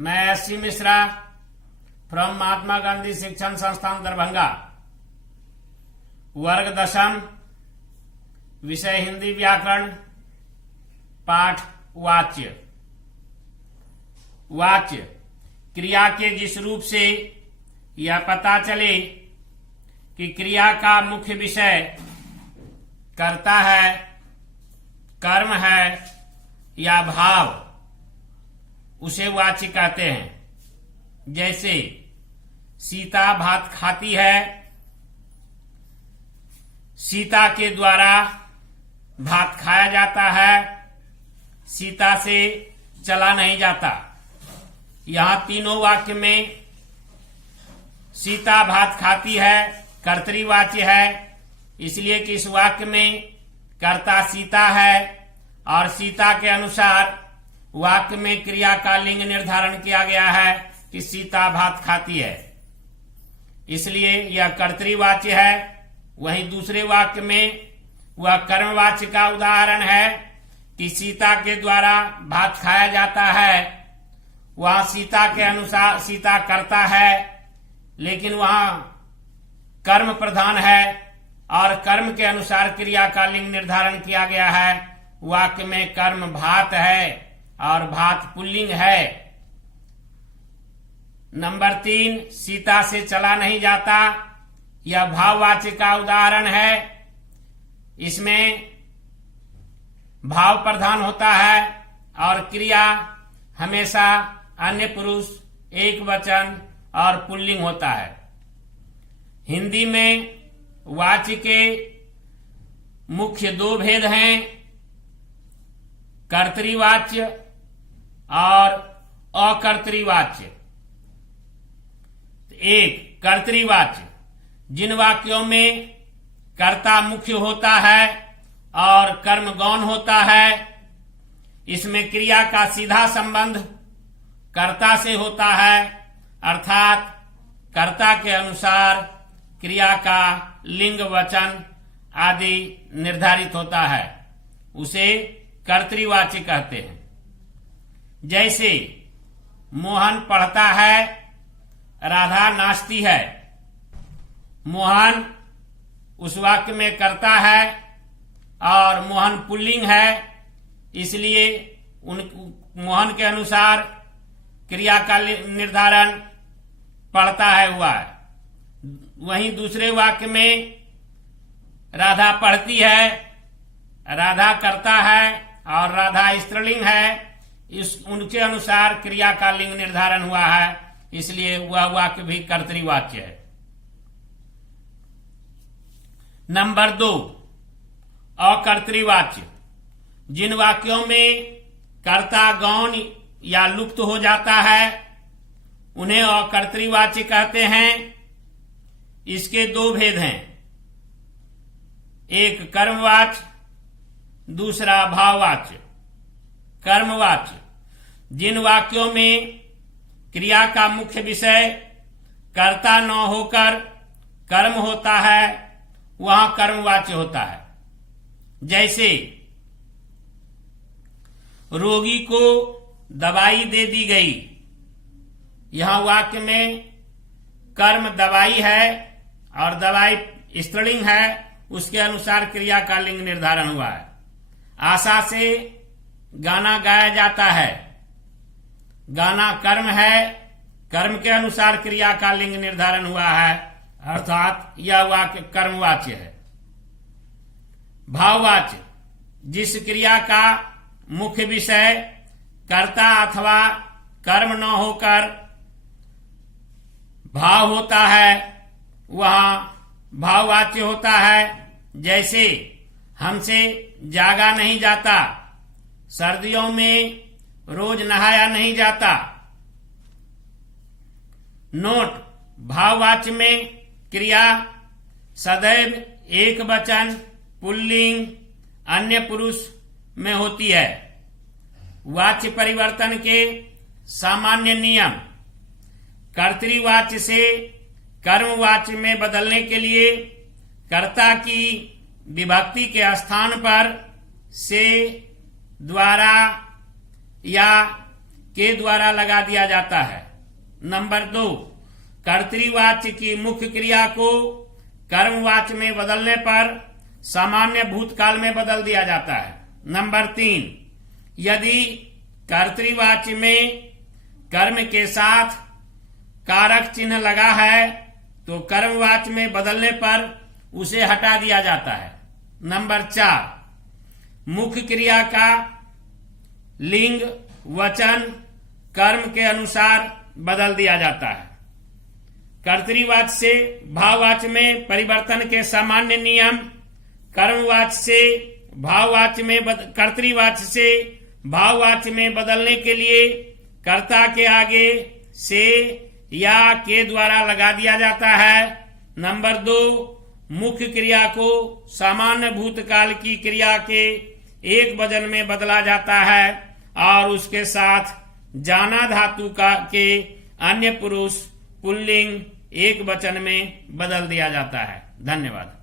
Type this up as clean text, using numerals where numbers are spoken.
मैं SC. Mishra from Mahatma Gandhi शिक्षण संस्थान दरभंगा। वर्ग 10वीं, विषय हिंदी व्याकरण, पाठ वाच्य। वाच्य क्रिया के जिस रूप से यह पता चले कि क्रिया का मुख्य विषय कर्ता है, कर्म है या भाव, उसे वाच्य कहते हैं। जैसे सीता भात खाती है, सीता के द्वारा भात खाया जाता है, सीता से चला नहीं जाता। यहां तीनों वाक्य में सीता भात खाती है कर्तृवाच्य है, इसलिए कि इस वाक्य में कर्ता सीता है और सीता के अनुसार वाक्य में क्रिया का लिंग निर्धारण किया गया है कि सीता भात खाती है, इसलिए यह कर्तृवाच्य है। वहीं दूसरे वाक्य में वह कर्मवाच्य का उदाहरण है कि सीता के द्वारा भात खाया जाता है। वहां सीता के अनुसार सीता कर्ता है, लेकिन वहां कर्म प्रधान है और कर्म के अनुसार क्रिया का लिंग निर्धारण किया गया है। वाक्य में कर्म भात है और भात पुल्लिंग है। नंबर 3, सीता से चला नहीं जाता, यह भाववाच्य का उदाहरण है। इसमें भाव प्रधान होता है और क्रिया हमेशा अन्य पुरुष, एक वचन और पुल्लिंग होता है। हिंदी में वाच्य के मुख्य 2 भेद हैं, कर्तृवाच्य और अकर्तृवाच्य। एक, कर्तृवाच्य जिन वाक्यों में कर्ता मुख्य होता है और कर्म गौण होता है, इसमें क्रिया का सीधा संबंध कर्ता से होता है, अर्थात कर्ता के अनुसार क्रिया का लिंग, वचन आदि निर्धारित होता है, उसे कर्तृवाच्य कहते हैं। जैसे मोहन पढ़ता है, राधा नाचती है। मोहन उस वाक्य में कर्ता है और मोहन पुल्लिंग है, इसलिए मोहन के अनुसार क्रिया का निर्धारण पढ़ता है हुआ है। वहीं दूसरे वाक्य में राधा पढ़ती है, राधा कर्ता है और राधा स्त्रीलिंग है, उनके अनुसार क्रिया का लिंग निर्धारण हुआ है, इसलिए वह वाक्य भी कर्तृवाच्य है। नंबर 2, अकर्तृवाच्य जिन वाक्यों में कर्ता गौण या लुप्त हो जाता है, उन्हें अकर्तृवाच्य कहते हैं। इसके 2 भेद हैं, एक कर्मवाच्य, दूसरा भाववाच्य। कर्मवाच्य जिन वाक्यों में क्रिया का मुख्य विषय कर्ता न होकर कर्म होता है, वहां कर्मवाच्य होता है। जैसे रोगी को दवाई दे दी गई, यहां वाक्य में कर्म दवाई है और दवाई स्त्रीलिंग है, उसके अनुसार क्रिया का लिंग निर्धारण हुआ है। आशा से गाना गाया जाता है, गाना कर्म है, कर्म के अनुसार क्रिया का लिंग निर्धारण हुआ है, अर्थात यह वाक्य कर्मवाच्य है। भाववाच्य जिस क्रिया का मुख्य विषय कर्ता अथवा कर्म न होकर भाव होता है, वहां भाववाच्य होता है। जैसे हमसे जागा नहीं जाता, सर्दियों में रोज नहाया नहीं जाता। नोट, भाववाच्य में क्रिया सदैव एक वचन, पुल्लिंग, अन्य पुरुष में होती है। वाच्य परिवर्तन के सामान्य नियम कर्तृवाच्य से कर्मवाच्य में बदलने के लिए कर्ता की विभक्ति के स्थान पर से, द्वारा या के द्वारा लगा दिया जाता है। नंबर 2, कर्तृवाच्य की मुख्य क्रिया को कर्मवाच्य में बदलने पर सामान्य भूतकाल में बदल दिया जाता है। नंबर 3, यदि कर्तृवाच्य में कर्म के साथ कारक चिन्ह लगा है तो कर्मवाच्य में बदलने पर उसे हटा दिया जाता है। नंबर 4, मुख्य क्रिया का लिंग वचन कर्म के अनुसार बदल दिया जाता है। कर्तृवाच्य से भाववाच्य में परिवर्तन के सामान्य नियम कर्मवाच्य से भाववाच्य में कर्तृवाच्य से भाववाच्य में बदलने के लिए कर्ता के आगे से या के द्वारा लगा दिया जाता है। नंबर 2, मुख्य क्रिया को सामान्य भूतकाल की क्रिया के एक वचन में बदला जाता है और उसके साथ जाना धातु का के अन्य पुरुष पुल्लिंग एक वचन में बदल दिया जाता है। धन्यवाद।